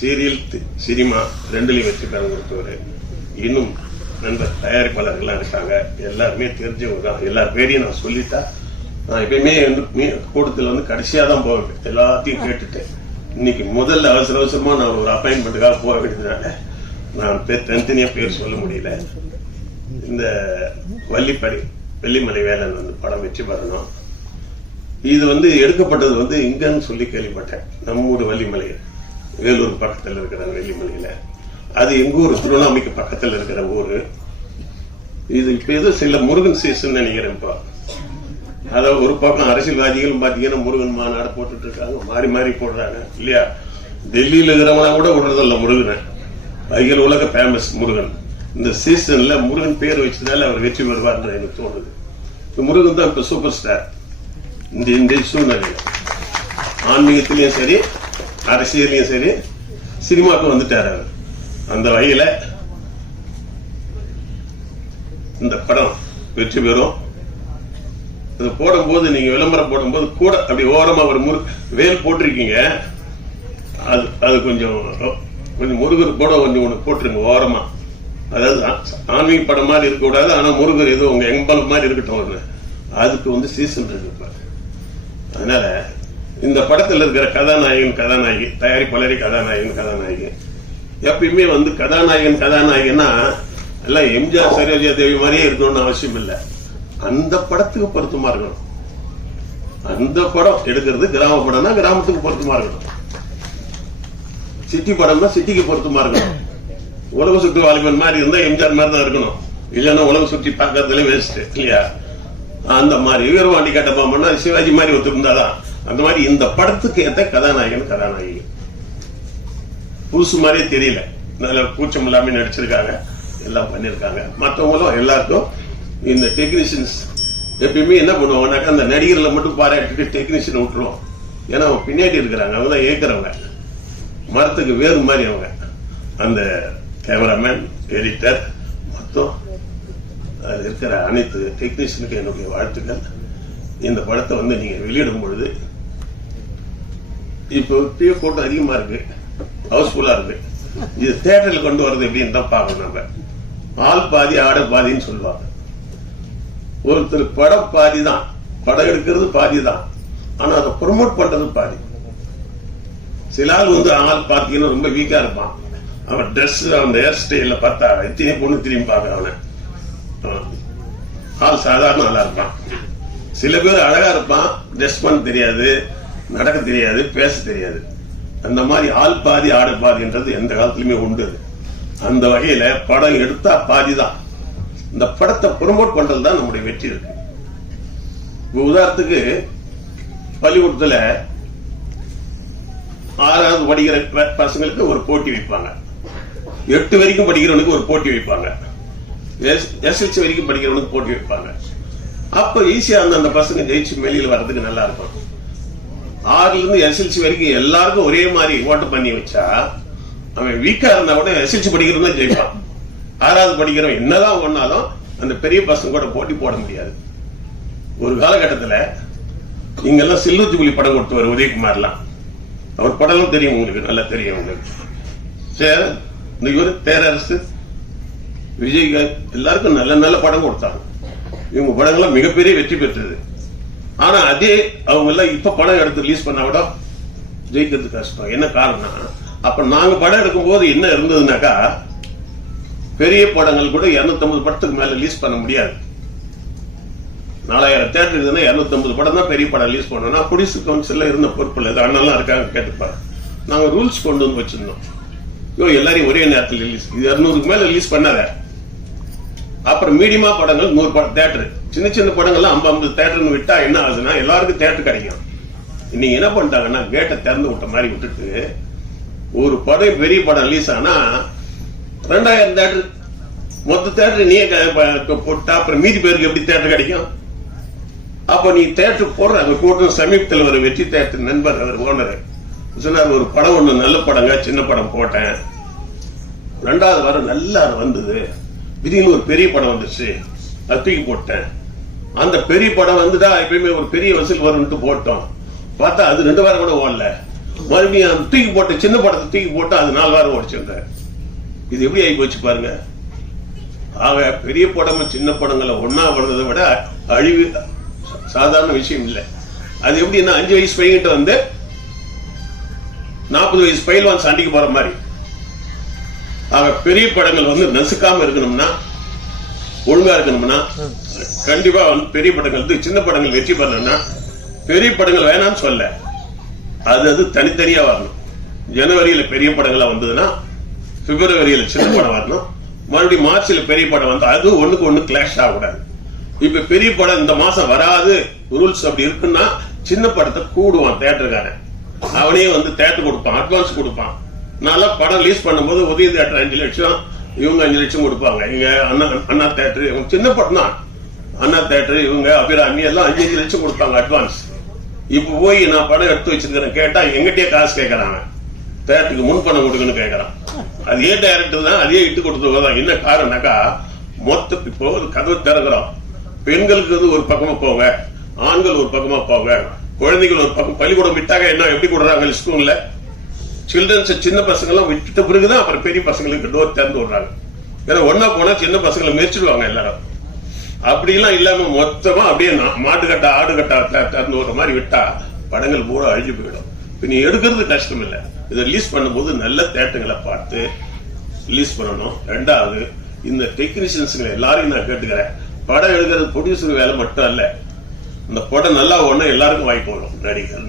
Serial cinema ரெண்டுலையும் வெற்றி பெற கொடுத்தவர். இன்னும் நண்பர் தயாரிப்பாளர்கள்லாம் இருக்காங்க, எல்லாருமே தெரிஞ்சவங்க தான். எல்லார் பேரையும் நான் சொல்லிட்டா நான் எப்பயுமே கூட்டத்தில் வந்து கடைசியா தான் போவேன். எல்லாத்தையும் கேட்டுட்டு இன்னைக்கு முதல்ல அவசரமா நான் ஒரு அப்பாயின்மெண்ட்டுக்காக போக வேண்டியதுனால நான் தனித்தனியா பேர் சொல்ல முடியல. இந்த வெள்ளிமலை வேலன் வந்து படம் வெற்றி பெறணும். இது வந்து எடுக்கப்பட்டது வந்து இங்கன்னு சொல்லி கேள்விப்பட்டேன். நம்ம ஊர் வள்ளிமலை, வேலூர் பக்கத்தில் இருக்கிற வெள்ளிமலையில. அது எங்க ஊர் திருவண்ணாமலைக்கு பக்கத்தில் இருக்கிற ஊரு. இது இப்ப ஏதோ சில முருகன் சீசன் நினைக்கிறேன். இப்போ அதாவது ஒரு பக்கம் அரசியல்வாதிகளும் பாத்தீங்கன்னா முருகன் மாநாடு போட்டுட்டு இருக்காங்க, மாறி மாறி போடுறாங்க இல்லையா. டெல்லியில இருக்கிறவங்க கூட விடுறதில்ல முருகனை. அகில உலக ஃபேமஸ் முருகன். இந்த சீசன்ல முருகன் பேர் வச்சதால அவர் வெற்றி பெறுவார் எனக்கு தோணுது. முருகன் தான் இப்ப சூப்பர் ஸ்டார் இந்த சூழ்நிலையில. ஆன்மீகத்திலயும் சரி, அரசியலையும் சரி, சினிமாவுக்கு வந்துட்டார் அவர். அந்த வகையில இந்த படம் வெற்றி பெறும். இது போடும்போது நீங்க விளம்பரம் போடும்போது கூட அப்படி ஓரமா ஒரு வேல் போட்டிருக்கீங்க. அது கொஞ்சம் முருகர் கூட கொஞ்சம் ஒண்ணு போட்டுருங்க ஓரமா. அதாவது ஆன்மீக படம் மாதிரி இருக்கக்கூடாது, ஆனா முருகர் ஏதோ உங்க எம்பலம் மாதிரி இருக்கட்டும். அதுக்கு வந்து சீசன் இருக்கு இப்ப. அதனால இந்த படத்துல இருக்கிற கதாநாயகி, தயாரிப்பாளரி கதாநாயகி எப்பயுமே வந்து கதாநாயகன்னா எல்லாம் எம்ஜிஆர் சரோஜா தேவி மாதிரியே இருக்கணும்னு அவசியம் இல்லை. அந்த படத்துக்கு பொருத்தமா இருக்கணும். அந்த படம் எடுக்கிறது கிராம படம்னா கிராமத்துக்கு பொருத்தமா இருக்கணும். சிட்டி படம்னா சிட்டிக்கு பொருத்தமா இருக்கணும். உலக சுற்று வாலிபன் மாதிரி இருந்தா எம்ஜிஆர் மாதிரி தான் இருக்கணும். இல்லைன்னா உலக சுற்றி பார்க்கறதுல வேஸ்ட் இல்லையா. அந்த மாதிரி வீரவாண்டி கட்டப்பாமன்னா சிவாஜி மாதிரி ஒத்துருந்தாதான். அந்த மாதிரி இந்த படத்துக்கு ஏற்ற கதாநாயகி புதுசு மாதிரியே தெரியல. நல்ல கூச்சம் இல்லாம நடிச்சிருக்காங்க, எல்லாம் பண்ணிருக்காங்க. மற்றவங்களும் எல்லாருக்கும் இந்த டெக்னீஷியன்ஸ் எப்பயுமே என்ன பண்ணுவாங்கன்னாக்கா அந்த நடிகர்களை மட்டும் பாராட்டிட்டு டெக்னீஷியன் விட்டுருவோம். ஏன்னா அவங்க பின்னாடி இருக்கிறாங்க, அவங்க தான் ஏற்கிறவங்க, மரத்துக்கு வேறு மாதிரி அவங்க. அந்த கேமராமேன், எடிட்டர், மொத்தம் அதில் இருக்கிற அனைத்து டெக்னீஷியனுக்கு என்னுடைய வாழ்த்துக்கள். இந்த படத்தை வந்து நீங்க வெளியிடும் பொழுது இப்போ கூட்டம் அதிகமா இருக்கு, ஹவுஸ்ஃபுல்லா இருக்கு. இது தியேட்டர்ல கொண்டு வரது எப்படின்னு தான் பார்க்கணும். நம்ம ஆள் பாதி ஆட பாதின்னு சொல்லுவாங்க. ஒருத்தர் படம் பாதி தான், படம் எடுக்கிறது பாதி தான், ஆனா அதை ப்ரொமோட் பண்றது பாதி. சில ஆள் வந்து ஆள் பாத்தீங்கன்னா ரொம்ப வீக்கா இருப்பான். அவன் ட்ரெஸ், அந்த ஹேர் ஸ்டைல பார்த்தா எத்தனை பொண்ணு திரும்பி பார்க்க. அவனை ஆள் சாதாரண ஆளா இருப்பான். சில பேர் அழகா இருப்பான், ட்ரெஸ் பண்ண தெரியாது, நடக்க தெரியாது, பேச தெரியாது. அந்த மாதிரி ஆள் பாதி ஆட பாதின்றது எந்த காலத்திலுமே உண்டு. அந்த வகையில படம் எடுத்தா பாதி தான். இந்த படத்தை ப்ரொமோட் பண்றது தான் நம்முடைய வெற்றி இருக்கு. உதாரணத்துக்கு பள்ளிக்கூடத்துல 6வது படிக்கிற பசங்களுக்கு ஒரு போட்டி வைப்பாங்க, 8 வரைக்கும் படிக்கிறவனுக்கு ஒரு போட்டி வைப்பாங்க, SLC வரைக்கும் படிக்கிறவனுக்கு போட்டி வைப்பாங்க. அப்ப ஈஸியா அந்த பசங்க ஜெயிச்சு வெளியில வர்றதுக்கு நல்லா இருக்கும். 6ல இருந்து SLC வரைக்கும் எல்லாருக்கும் ஒரே மாதிரி ஓட்டு பண்ணி வச்சா அவன் வீக்கா இருந்தா கூட SLC படிக்கிறவன் தான் ஜெயிப்பான். 6வது படிக்கிறவன் என்னதான் பண்ணாலும் அந்த பெரிய பசங்க கூட போட்டி போட முடியாது. ஒரு காலகட்டத்துல இங்கெல்லாம் சில்வர் ஜூபிலி படம் கொடுத்தவர் உதயகுமார்லாம். அவர் படம் தெரியும் உங்களுக்கு, நல்லா தெரியும் உங்களுக்கு. இந்த இவர் பேரரசு, விஜய் எல்லாருக்கும் நல்ல நல்ல படம் கொடுத்தாங்க. இவங்க படங்கள்லாம் மிகப்பெரிய வெற்றி பெற்றது. ஆனா அதே அவங்க எல்லாம் இப்ப படம் எடுத்து ரிலீஸ் பண்ணா கூட ஜெயிக்கிறது கஷ்டம். என்ன காரணம்? அப்ப நாங்க படம் எடுக்கும் போது என்ன இருந்ததுனாக்கா, பெரிய படங்கள் கூட 250 படத்துக்கு மேல ரிலீஸ் பண்ண முடியாது. 4000 தியேட்டர் இருக்குதுன்னா 250 படம் தான் பெரிய படம் ரிலீஸ் பண்ணோம்னா ப்ரொடியூசர் கவுன்சில்ல இருந்த பொறுப்புல அண்ணெல்லாம் இருக்காங்க கேட்டுப்பாரு. நாங்க ரூல்ஸ் கொண்டு வந்து வச்சிருந்தோம். எல்லாரையும் ஒரே நேரத்தில் ரிலீஸ், 200க்கு மேல ரிலீஸ் பண்ணாத. அப்புறம் மீடியமா படங்கள் 100 தியேட்டர், சின்ன சின்ன படங்கள்லாம் 50 தியேட்டர்னு விட்டா என்ன ஆகுதுன்னா எல்லாருக்கும் தியேட்டர் கிடைக்கும். இன்னைக்கு என்ன பண்ணிட்டாங்கன்னா கேட்டை திறந்து விட்ட மாதிரி விட்டுட்டு ஒரு படம் பெரிய படம் ரிலீஸ் ஆனா 2000 தியேட்டர், மொத்த தியேட்டர் நீயே போட்டா அப்புறம் மீதி பேருக்கு எப்படி தியேட்டர் கிடைக்கும்? அப்ப நீ தியேட்டர் போடுற அந்த கூட்டம். சமீபத்தில் ஒரு வெற்றி தியேட்டர் நண்பர், அவர் ஓனர் சொன்னார், ஒரு படம் ஒண்ணு நல்ல படங்க, சின்ன படம் போட்டேன், 2வது வாரம் நல்லா வந்தது, திடீர்னு ஒரு பெரிய படம் வந்துச்சு, அது தூக்கி போட்டேன். அந்த பெரிய படம் வந்துட்டா எப்பயுமே ஒரு பெரிய வசூல் வரும்னு போட்டோம். பார்த்தா அது 2 வாரம் கூட ஓடல. மறுபடியும் தூக்கி போட்டு சின்ன படத்தை தூக்கி போட்டு அது 4 வாரம் ஓடிச்சிருந்தாரு. இது எப்படி ஆகி போச்சு பாருங்க. ஆக பெரிய படமும் சின்ன படங்களை ஒன்னா வர்றதை விட அழிவு சாதாரண விஷயம் இல்லை. அது எப்படின்னா 5 வயசு பையன்கிட்ட வந்து 40 வயசு பயில்வான் சண்டைக்கு போற மாதிரி. ஆக பெரிய படங்கள் வந்து நசுக்காம இருக்கணும்னா, ஒழுங்கா இருக்கணும்னா கண்டிப்பா வந்து பெரிய படங்கள் சின்ன படங்கள் வெற்றி பண்ணணும்னா, பெரிய படங்கள் வேணாம்னு சொல்ல, அது தனித்தனியா வரணும். ஜனவரியில பெரிய படங்களா வந்ததுன்னா பிப்ரவரியில சின்ன படம் வரணும். மறுபடியும் மார்ச்ல பெரிய படம் வந்து அது ஒண்ணுக்கு ஒண்ணு கிளாஷ் ஆகக்கூடாது. இப்ப பெரிய படம் இந்த மாசம் வராது ரூல்ஸ் அப்படி இருக்குன்னா சின்ன படத்தை கூடுவான் தியேட்டருக்காரன். அவனே வந்து தியேட்டர் கொடுப்பான், அட்வான்ஸ் கொடுப்பான். நல்லா படம் ரிலீஸ் பண்ணும்போது உதய தியேட்டர் 5 லட்சம், இவங்க 5 லட்சம் கொடுப்பாங்க. இங்க அண்ணா தியேட்டர், இவங்க சின்ன படம் தான், அண்ணா தியேட்டர் இவங்க அபிராமி எல்லாம் 5 லட்சம் கொடுப்பாங்க அட்வான்ஸ். இப்ப போய் நான் படம் எடுத்து வச்சிருக்கிறேன் கேட்டா எங்கிட்டே காசு கேட்கறாங்க, தியேட்டருக்கு முன் பணம் கொடுக்குன்னு கேட்கறான். அதே டைரக்டர் தான், அதே இட்டு கொடுத்ததான். என்ன காரணம்னாக்கா மொத்த இப்போ கதவு திறக்கிறோம், பெண்களுக்கு வந்து ஒரு பக்கமா போங்க, ஆண்கள் ஒரு பக்கமா போங்க, குழந்தைகள் ஒரு பக்கம். பள்ளிக்கூடம் விட்டாங்க என்ன எப்படி கொடுறாங்க ஸ்கூல்ல, சில்ட்ரன்ஸ் சின்ன பசங்க எல்லாம் விட்டுட்ட பிறகுதான் அப்புறம் பெரிய பசங்களுக்கு டோர் திறந்து விடுறாங்க. ஏன்னா ஒன்னா போனா சின்ன பசங்களை மெரிச்சிடுவாங்க எல்லாரும். அப்படி எல்லாம் இல்லாம மொத்தமா அப்படியே மாட்டுக்கட்டா ஆடு கட்டா திறந்து விடுற மாதிரி விட்டா படங்கள் பூரா அழிஞ்சு போயிடும். நீ எடுக்கிறது கஷ்டம் இல்லை. இதை ரிலீஸ் பண்ணும்போது நல்ல தேட்டங்களை பார்த்து ரிலீஸ் பண்ணணும். 2வது இந்த டெக்னீஷியன்ஸுங்களை எல்லாரையும் நான் கேட்டுக்கிறேன், படம் எடுக்கிறது ப்ரொடியூசர் வேலை மட்டும் அல்ல. இந்த படம் நல்லா ஒண்ணு எல்லாருக்கும் வாய்ப்பு வரும்.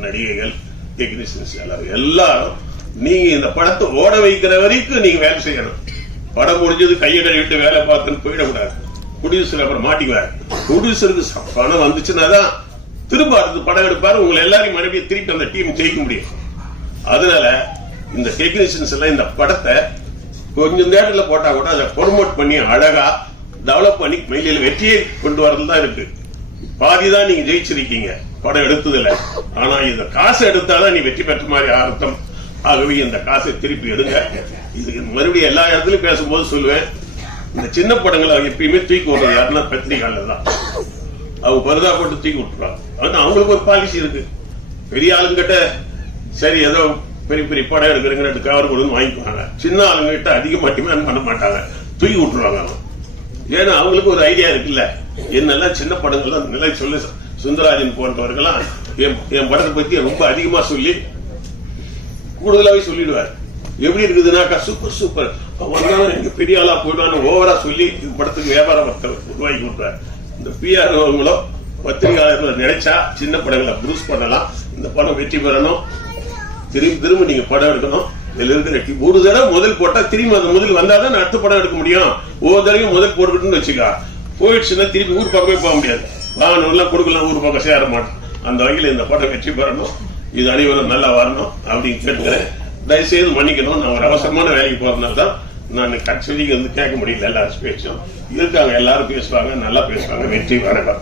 நடிகைகள் டெக்னீஷியன்ஸ் எல்லாரும் நீங்க இந்த படத்தை ஓட வைக்கிற வரைக்கும் நீங்க வேலை செய்யணும். படம் முடிஞ்சது கையை கழுவிட்டு வேலை பார்த்துன்னு போயிடக்கூடாது. ப்ரொடியூசர் அப்புறம் மாட்டிக்குவார். ப்ரொடியூசருக்கு பணம் வந்துச்சுன்னாதான் திரும்ப அடுத்து படம் எடுப்பாரு. உங்களை எல்லாரையும் மறுபடியும் திருப்பி அந்த டீம் ஜெயிக்க முடியும். அதனால இந்த டெக்னீஷியன்ஸ் எல்லாம் இந்த படத்தை கொஞ்சம் நேரத்தில் போட்டா கூட அதை ப்ரொமோட் பண்ணி அழகா டெவலப் பண்ணி மெயிலில் வெற்றியை கொண்டு வரதுதான் இருக்கு. பாதிதான் நீங்க ஜெயிச்சிருக்கீங்க படம் எடுத்ததுல. ஆனா இந்த காசை எடுத்தாதான் நீ வெற்றி பெற்ற மாதிரி அர்த்தம். ஆகவே இந்த காசை திருப்பி எடுங்க. இதுக்கு மறுபடியும் எல்லா இடத்துலயும் பேசும்போது சொல்லுவேன், இந்த சின்ன படங்களை எப்பயுமே தூக்கி விடுறது யாருன்னா பத்திரிகையாளர் தான். அவங்க பருதா போட்டு தூக்கி விட்டுருவாங்க. ஆனா அவங்களுக்கு ஒரு பாலிசி இருக்கு. பெரிய ஆளுங்கிட்ட சரி ஏதோ பெரிய பெரிய படம் எடுக்கிறீங்க கவர் கொடுன்னு வாங்கிக்குவாங்க. சின்ன ஆளுங்கிட்ட அதிகமா டிமாண்ட் பண்ண மாட்டாங்க, தூக்கி விட்டுருவாங்க. ஏன்னா அவங்களுக்கு ஒரு ஐடியா இருக்குல்ல, என்னெல்லாம் சின்ன படங்கள்லாம் நிலை சொல்லி சுந்தரராஜன் போன்றவர்கள்லாம் என் படத்தை பத்தி ரொம்ப அதிகமா சொல்லி கூடுதலாவே சொல்லிடுவார். எப்படி இருக்குதுன்னாக்கா சூப்பர் சூப்பர், அவன் எங்க பெரிய ஆளா போயிடுவான்னு ஓவரா சொல்லி இந்த படத்துக்கு வியாபாரம் உருவாக்கி விட்டுறாரு. இந்த பிஆர்ஓங்களோ பத்திரிகையாளர்களை நினைச்சா சின்ன படங்களை ப்ரூஸ் பண்ணலாம். இந்த படம் வெற்றி பெறணும், திரும்பி திரும்ப நீங்க படம் எடுக்கணும். இதுல இருக்கிற ஒரு தடவை முதல் போட்டா திரும்பி அந்த முதல் வந்தாதான் அடுத்த படம் எடுக்க முடியும். ஒவ்வொரு தடவையும் முதல் போட்டுக்கிட்டுன்னு வச்சுக்கா, போயிடுச்சுன்னா திருப்பி ஊர் பக்கமே போக முடியாது. வாகனம் கொடுக்கலாம், ஊர் பக்கம் சேர மாட்டோம். அந்த வகையில் இந்த படம் வெற்றி பெறணும், இது அனைவரும் நல்லா வரணும் அப்படின்னு கேட்டுக்கிறேன். தயவுசெய்து மன்னிக்கணும், நான் ஒரு அவசரமான வேலைக்கு போறதுனால தான் நான் கட்சி வந்து கேட்க முடியல. எல்லாரும் பேசும் இருக்காங்க, எல்லாரும் பேசுவாங்க, நல்லா பேசுவாங்க. வெற்றி வணக்கம்.